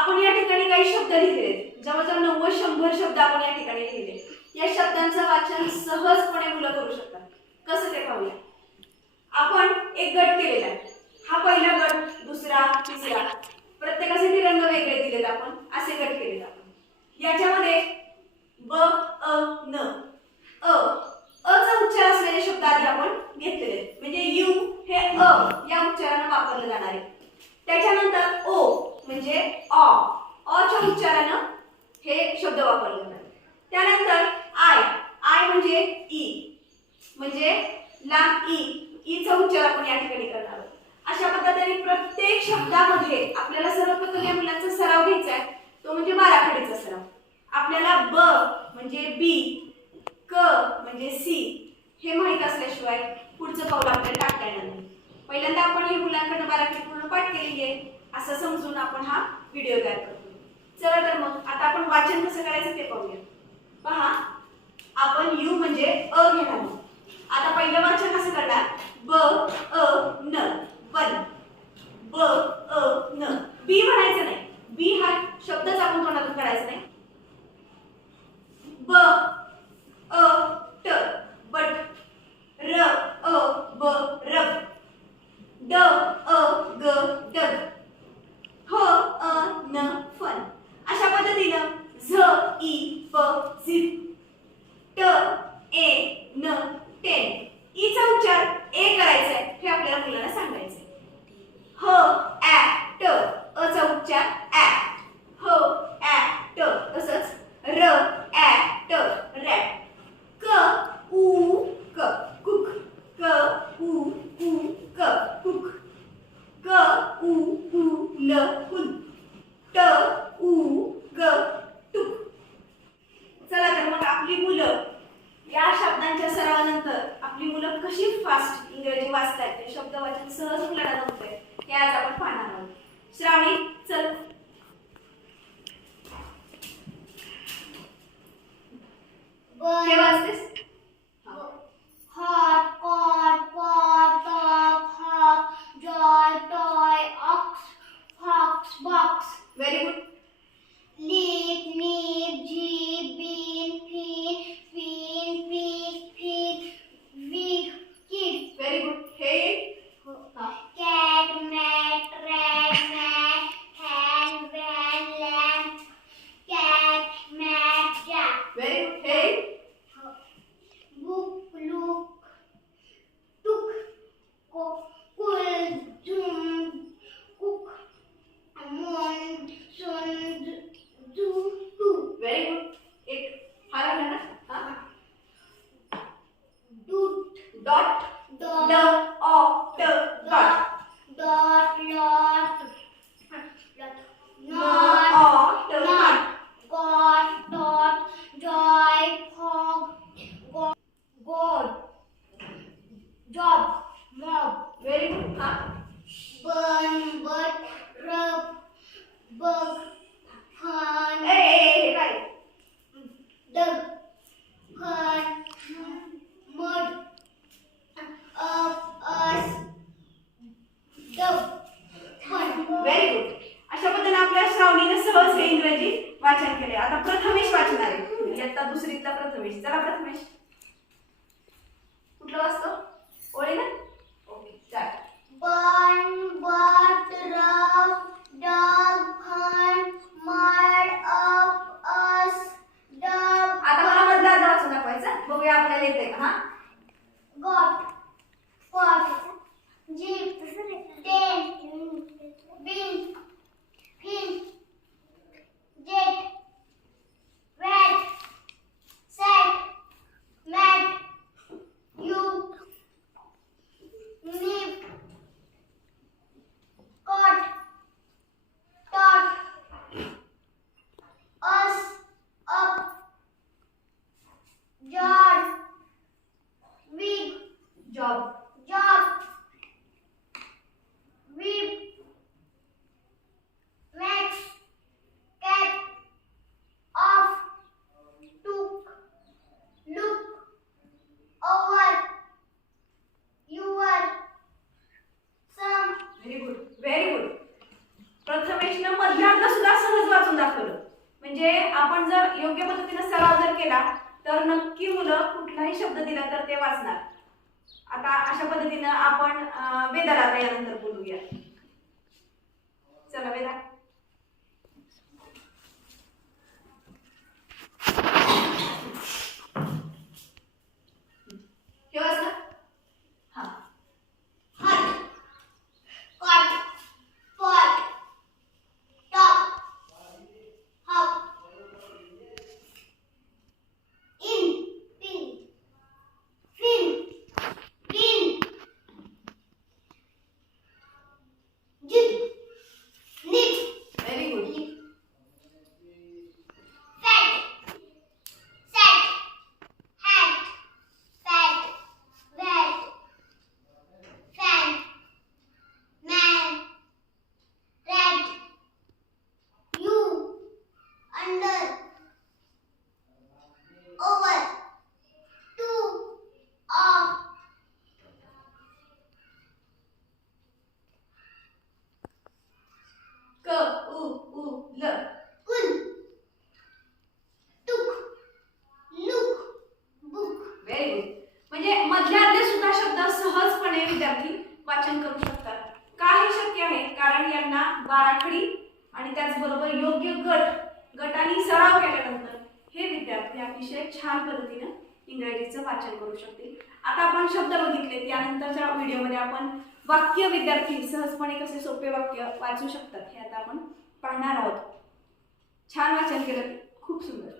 आपण या ठिकाणी काही शब्द लिहिलेत. जवळजवळ नव्वद शंभर शब्द आपण या ठिकाणी लिहिले. या शब्दांचं वाचन सहजपणे मुलं करू शकतात. कसं ते पाहूया? आपण एक गट केलेला आहे. हा पहिला गट दुसरा तिसरा. प्रत्येकासाठी रंग वेगळे दिलेत आपण. असे गट केलेत आपण. याच्यामध्ये ब अ न. अ. अचा उच्चार असलेले शब्द आधी आपण घेतलेले आहेत. म्हणजे यू हे अ या उच्चारानं वापरलं जाणार आहे. त्याच्यानंतर ओ. म्हणजे अ. अच्या उच्चारानं हे शब्द वापरले जातात. त्यानंतर आय. आय म्हणजे ई. म्हणजे लांब ई. ईचा उच्चार आपण या ठिकाणी करणार आहोत. अशा पद्धतीने प्रत्येक शब्दामध्ये आपल्याला सर्वप्रथम या मुलांचा सराव घ्यायचा आहे. तो म्हणजे बाराखडीचा सराव. आपल्याला ब म्हणजे बी क म्हणजे सी हे माहीत असल्याशिवाय पुढचं पाऊल आपल्याला टाकता येणार नाही. पहिल्यांदा आपण हे मुलांकडनं बाराखडी पूर्ण पाठ केलेली आहे. असं समजून आपण हा व्हिडिओ तयार करतो. चला तर मग आता आपण वाचन कसं करायचं ते पाहूया. पहा आपण यू म्हणजे अ घेणार. आता पहिलं वाचन कसं करणार? ब अ न वन. ब अ न. बी म्हणायचं नाही. बी हा शब्दच आपण तोंडातून करायचा नाही. Yeah. सहज हे इंग्रजी वाचन केले. आता प्रथमेश वाचणार आहे. म्हणजे इयत्ता दुसरीतला प्रथमेश. चला प्रथमेश. कुठलं वाचतो? ओळी ना ओके चालेल. बन बन Job. Job. Whip. Max. Cat. Off. Took. Look. Over. Your. Some. Very good. Very good. प्रथमेशनं मधल्या सुद्धा सहज वाचून दाखवलं म्हणजे आपण जर योग्य पद्धतीने सराव जर केला तर नक्की मुलं कुठलाही शब्द दिला तर ते वाचणार आता अशा पद्धतीनं आपण वेदाला आता यानंतर बोलूया. चला वेदा. मधल्या मधल्यातले सुद्धा शब्द सहजपणे विद्यार्थी वाचन करू शकतात. का हे शक्य आहे कारण यांना बाराखडी आणि त्याचबरोबर योग्य गट गटाने सराव केल्यानंतर हे विद्यार्थी अतिशय छान पद्धतीनं इंग्रजीचं वाचन करू शकतील. आता आपण शब्द बघितले त्यानंतरच्या व्हिडिओमध्ये आपण वाक्य विद्यार्थी सहजपणे कसे सोपे वाक्य वाचू शकतात हे आता आपण पाहणार आहोत. छान वाचन केलं खूप सुंदर.